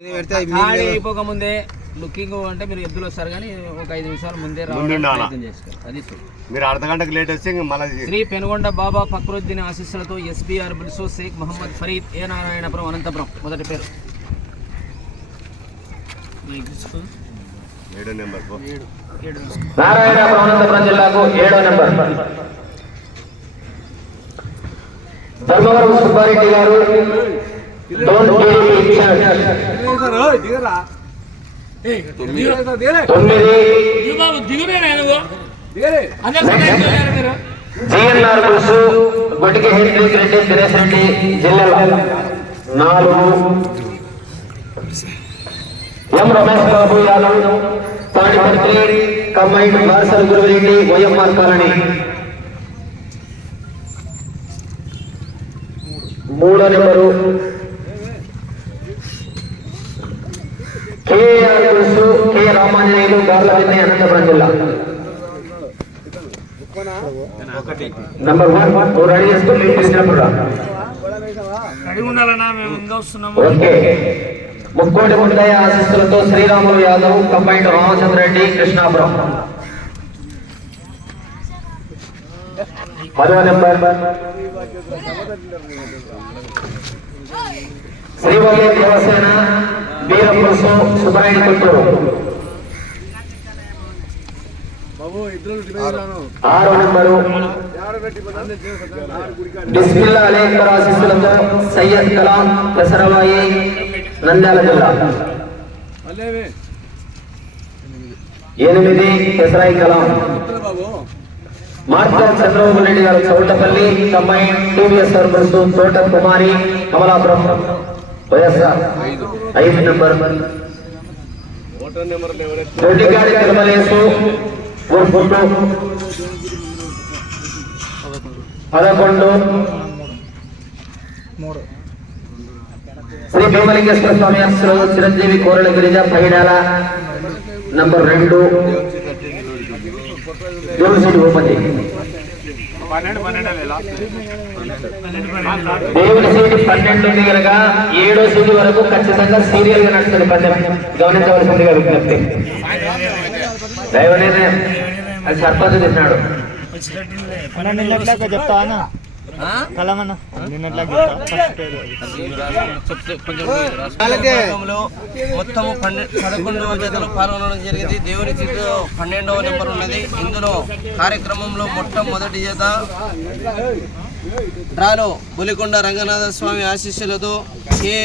పెడితే ఖాళీ అయిపోక ముందే లుకింగ్ అంటే మీరు ఎద్దులు వస్తారు కానీ ఒక ఐదు నిమిషాలు ముందే అది. మీరు అర్ధ గంటకు లేట్ వస్తే ఇంక మళ్ళీ శ్రీ పెనుగొండ బాబా ఫక్రుద్దీన్ ఆశీస్సులతో ఎస్బీఆర్ బుల్సు షేక్ మహమ్మద్ ఫరీద్ ఏ నారాయణపురం అనంతపురం. మొదటి పేరు. ఏడో నెంబర్ పో. నారాయణపురం అనంతపురం జిల్లాకు ఏడో నెంబర్. ధర్మవరం సుబ్బారెడ్డి గారు డోన్ టీడీపీ ఇన్ఛార్జ్. తొమ్మిది. జిఎన్ఆర్ బుల్స్ గొట్టికి హెడ్రిక్ రెడ్డి దినేష్ రెడ్డి జిల్లాల నాలుగు. ఎం రమేష్ బాబు యాదవ్ తాడిపత్రి కంబైన్ బాసల్ గురువిరెడ్డి వైఎంఆర్ కాలనీ. మూడో నెంబరు కేఆర్ గురుసు కె రామాంజనేయులు గార్లదిన్నె అనంతపురం జిల్లా. నంబర్ వన్ నువ్వు రెడీ చేసుకో మీరు పిలిచినప్పుడు రా ఓకే. ముక్కోటి ముందయ్య ఆశీస్సులతో శ్రీరాములు యాదవ్ కంబైండ్ రామచంద్ర రెడ్డి కృష్ణాపురం నెంబర్ శ్రీవల్లి దేవసేన వీరపురుషు సుబ్రాయుడు కొట్టూరు ఆరో. నెంబరు. బిస్మిల్లా అలేకర్ ఆశీస్సులతో సయ్యద్ కలాం దసరవాయి నంద్యాల జిల్లా. ఎనిమిది పెసరాయి కలాం. మార్తా చంద్రబాబు రెడ్డి గారు చౌటపల్లి కంబైన్ టీవీఎస్ సర్వీస్ తోట కుమారి కమలాపురం. వైఎస్ఆర్ ఐదు నెంబర్. రెడ్డిగాడి తిరుమలేసు. ఊరుకుంటూ పదకొండు. శ్రీ భీమలింగేశ్వర స్వామి ఆశీస్సులు చిరంజీవి కోరల గిరిజ పైడాల నంబర్ రెండు. భూపతి. దేవుడి సీటు పన్నెండు కనుక ఏడో సీటు వరకు ఖచ్చితంగా సీరియల్గా నడుస్తుంది పన్నెం గమనించవలసిందిగా విజ్ఞప్తి. దైవ నిర్ణయం. అది సర్పంచ్ తిన్నాడు నిన్నట్లాగా చెప్తావా ఆ? కలమన్న. నిన్నట్లాగా చెప్తా. ఫస్ట్ పేరు చెప్తే కొంచెం రాసుకో. కార్యక్రమంలో మొత్తము పదకొండవ జతలు పాల్గొనడం జరిగింది. దేవుని తీర్థ పన్నెండవ నెంబర్ ఉన్నది. ఇందులో కార్యక్రమంలో మొట్టమొదటి జత డ్రాలో బులికొండ రంగనాథ స్వామి ఆశీస్సులతో K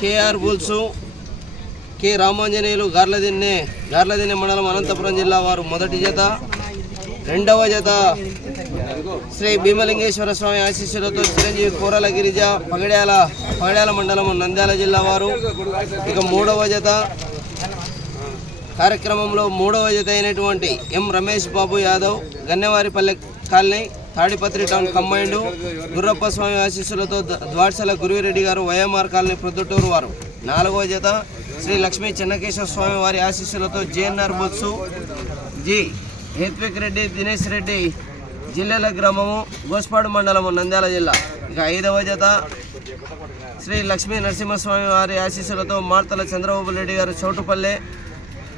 KR bulls K Ramanjaneyulu Garladinne Garladinne మండలం అనంతపురం జిల్లా వారు మొదటి జత. రెండవ జత శ్రీ భీమలింగేశ్వర స్వామి ఆశీస్సులతో చిరంజీవి కూరల గిరిజ పగడ్యాల పగడ్యాల మండలం నంద్యాల జిల్లా వారు. ఇక మూడవ జత కార్యక్రమంలో మూడవ జత అయినటువంటి M Ramesh Babu Yadav Gannevaripalle colony Tadipatri town combined Gurrappa Swamy ఆశీస్సులతో ద- ద్వాడ్సల గురువిరెడ్డి గారు వైఎంఆర్ కాలనీ ప్రొద్దుటూరు వారు. నాలుగవ జత శ్రీ లక్ష్మీ చెన్నకేశ్వర స్వామి వారి ఆశీస్సులతో JNR bulls G. Hethvik Reddy Dinesh Reddy Jillela గ్రామము గోస్పాడు మండలము నంద్యాల జిల్లా. ఇక ఐదవ జత శ్రీ లక్ష్మీ నరసింహస్వామి వారి ఆశీస్సులతో మార్తల చంద్రబాబు రెడ్డి గారు చౌటుపల్లె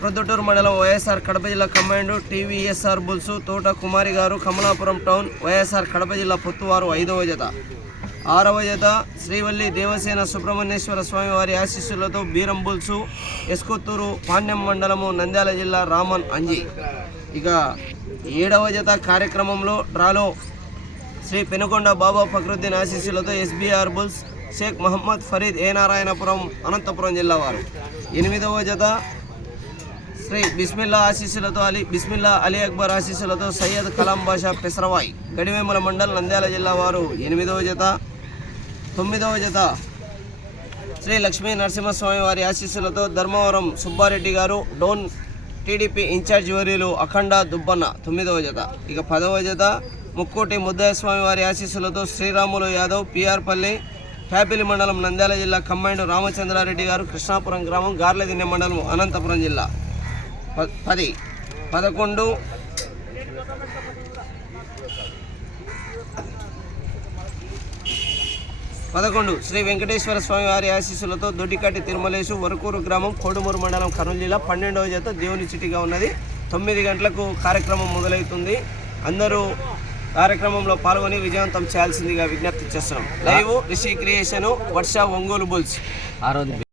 ప్రొద్దుటూరు మండలం వైఎస్ఆర్ కడప జిల్లా కమాండ్ టీవీఎస్ఆర్ బుల్సు తోట కుమారి గారు కమలాపురం టౌన్ వైఎస్ఆర్ కడప జిల్లా పొత్తువారు ఐదవ జత. ఆరవ జత శ్రీవల్లి దేవసేన సుబ్రహ్మణ్యేశ్వర స్వామి వారి ఆశీస్సులతో బీరం బుల్సు ఎస్కొత్తూరు పాణ్యం మండలము నంద్యాల జిల్లా రామన్ అంజి. ఇక ఏడవ జత కార్యక్రమంలో డ్రాలో శ్రీ పెనుకొండ బాబా ఫక్రుద్దీన్ ఆశీస్సులతో SBR bulls Shaik Mohammad Fareed A Narayanapuram Anantapuram జిల్లా వారు. ఎనిమిదవ జత శ్రీ బిస్మిల్లా ఆశీస్సులతో అలీ బిస్మిల్లా అలీ అక్బర్ ఆశీస్సులతో సయ్యద్ కలాం బాషా పెసరవాయి గడివేముల మండల్ నంద్యాల జిల్లా వారు ఎనిమిదవ జత తొమ్మిదవ జత శ్రీ లక్ష్మీ నరసింహస్వామి వారి ఆశీస్సులతో ధర్మవరం సుబ్బారెడ్డి గారు డోన్ టీడీపీ ఇన్ఛార్జ్ వర్యులు అఖండ దుబ్బన్న తొమ్మిదవ జత. ఇక పదవ జత ముక్కోటి ముద్దయస్వామి వారి ఆశీస్సులతో శ్రీరాములు యాదవ్ పిఆర్పల్లి ప్యాపిలి మండలం నంద్యాల జిల్లా కమ్మైండ్ రామచంద్రారెడ్డి గారు కృష్ణాపురం గ్రామం గార్లదిన్నె మండలం అనంతపురం జిల్లా. పది. పదకొండు. పదకొండు. శ్రీ వెంకటేశ్వర స్వామి వారి ఆశీస్సులతో దొడ్డికాటి తిరుమలేశు వరకూరు గ్రామం కోడుమూరు మండలం కర్నూలు జిల్లా పన్నెండవ జత దేవుని చిటిగా ఉన్నది. తొమ్మిది గంటలకు కార్యక్రమం మొదలవుతుంది. అందరూ కార్యక్రమంలో పాల్గొని విజయవంతం చేయాల్సిందిగా విజ్ఞప్తి చేస్తున్నాం. Live Rishi creation Varsha Ongole bulls. ఆరోగ్య